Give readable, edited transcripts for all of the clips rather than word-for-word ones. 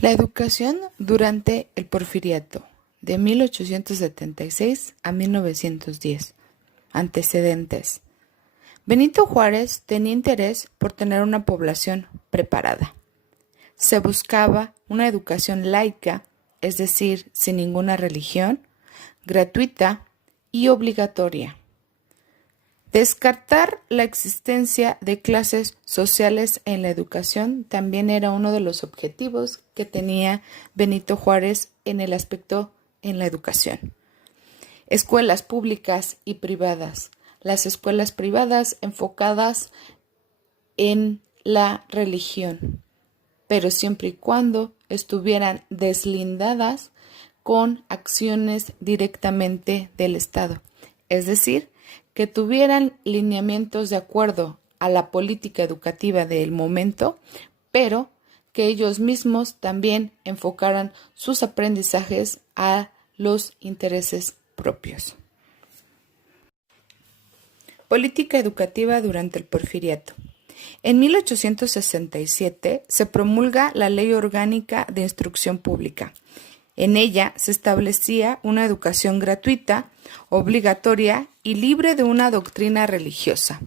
La educación durante el Porfiriato, de 1876 a 1910. Antecedentes. Benito Juárez tenía interés por tener una población preparada. Se buscaba una educación laica, es decir, sin ninguna religión, gratuita y obligatoria. Descartar la existencia de clases sociales en la educación también era uno de los objetivos que tenía Benito Juárez en el aspecto en la educación. Escuelas públicas y privadas. Las escuelas privadas enfocadas en la religión, pero siempre y cuando estuvieran deslindadas con acciones directamente del Estado, es decir, que tuvieran lineamientos de acuerdo a la política educativa del momento, pero que ellos mismos también enfocaran sus aprendizajes a los intereses propios. Política educativa durante el Porfiriato. En 1867 se promulga la Ley Orgánica de Instrucción Pública. En ella se establecía una educación gratuita, obligatoria y libre de una doctrina religiosa.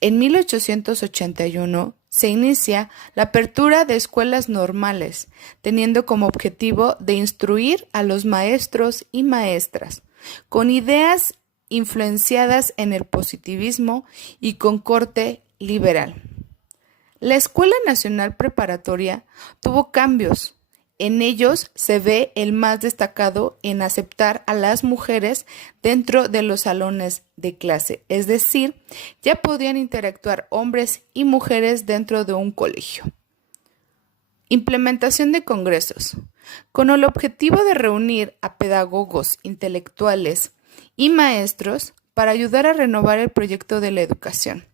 En 1881 se inicia la apertura de escuelas normales, teniendo como objetivo de instruir a los maestros y maestras, con ideas influenciadas en el positivismo y con corte liberal. La Escuela Nacional Preparatoria tuvo cambios. En ellos se ve el más destacado en aceptar a las mujeres dentro de los salones de clase, es decir, ya podían interactuar hombres y mujeres dentro de un colegio. Implementación de congresos. Con el objetivo de reunir a pedagogos, intelectuales y maestros para ayudar a renovar el proyecto de la educación.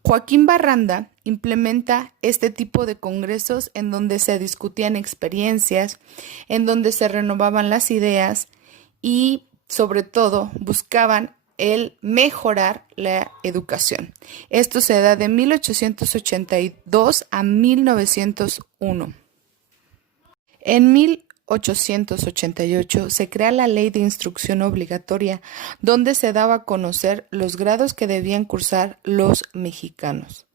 Joaquín Barranda implementa este tipo de congresos en donde se discutían experiencias, en donde se renovaban las ideas y, sobre todo, buscaban el mejorar la educación. Esto se da de 1882 a 1901. En 1888 se crea la Ley de Instrucción Obligatoria, donde se daba a conocer los grados que debían cursar los mexicanos.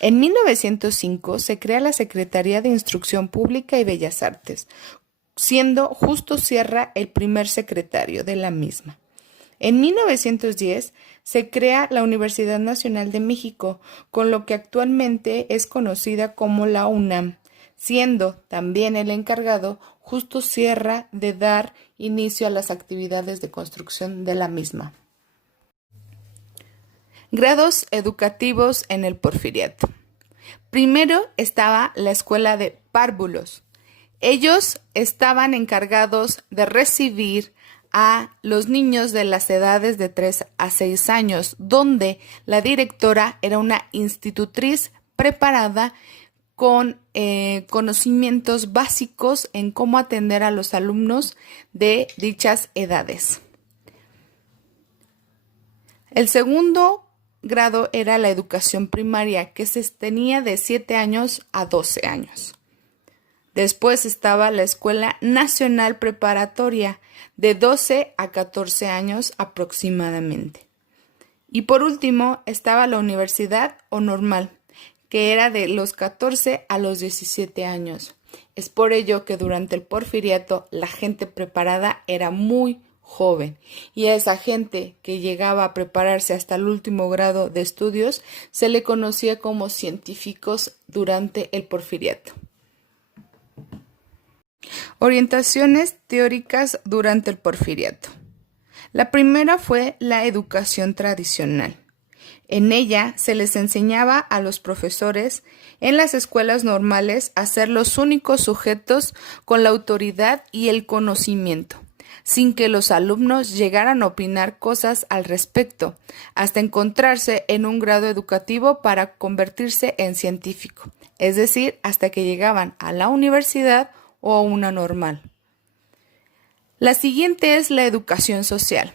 En 1905 se crea la Secretaría de Instrucción Pública y Bellas Artes, siendo Justo Sierra el primer secretario de la misma. En 1910 se crea la Universidad Nacional de México, con lo que actualmente es conocida como la UNAM, siendo también el encargado Justo Sierra de dar inicio a las actividades de construcción de la misma. Grados educativos en el Porfiriato. Primero estaba la escuela de párvulos. Ellos estaban encargados de recibir a los niños de las edades de 3 a 6 años, donde la directora era una institutriz preparada con conocimientos básicos en cómo atender a los alumnos de dichas edades. El segundo grado era la educación primaria, que se tenía de 7 años a 12 años. Después estaba la Escuela Nacional Preparatoria, de 12 a 14 años aproximadamente. Y por último estaba la Universidad o Normal, que era de los 14 a los 17 años. Es por ello que durante el Porfiriato la gente preparada era muy joven, y a esa gente que llegaba a prepararse hasta el último grado de estudios se le conocía como científicos durante el Porfiriato. Orientaciones teóricas durante el Porfiriato. La primera fue la educación tradicional. En ella se les enseñaba a los profesores en las escuelas normales a ser los únicos sujetos con la autoridad y el conocimiento, sin que los alumnos llegaran a opinar cosas al respecto, hasta encontrarse en un grado educativo para convertirse en científico, es decir, hasta que llegaban a la universidad o a una normal. La siguiente es la educación social.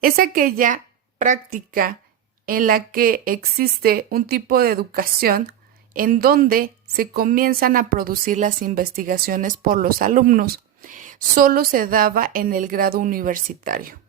Es aquella práctica en la que existe un tipo de educación en donde se comienzan a producir las investigaciones por los alumnos. Solo se daba en el grado universitario.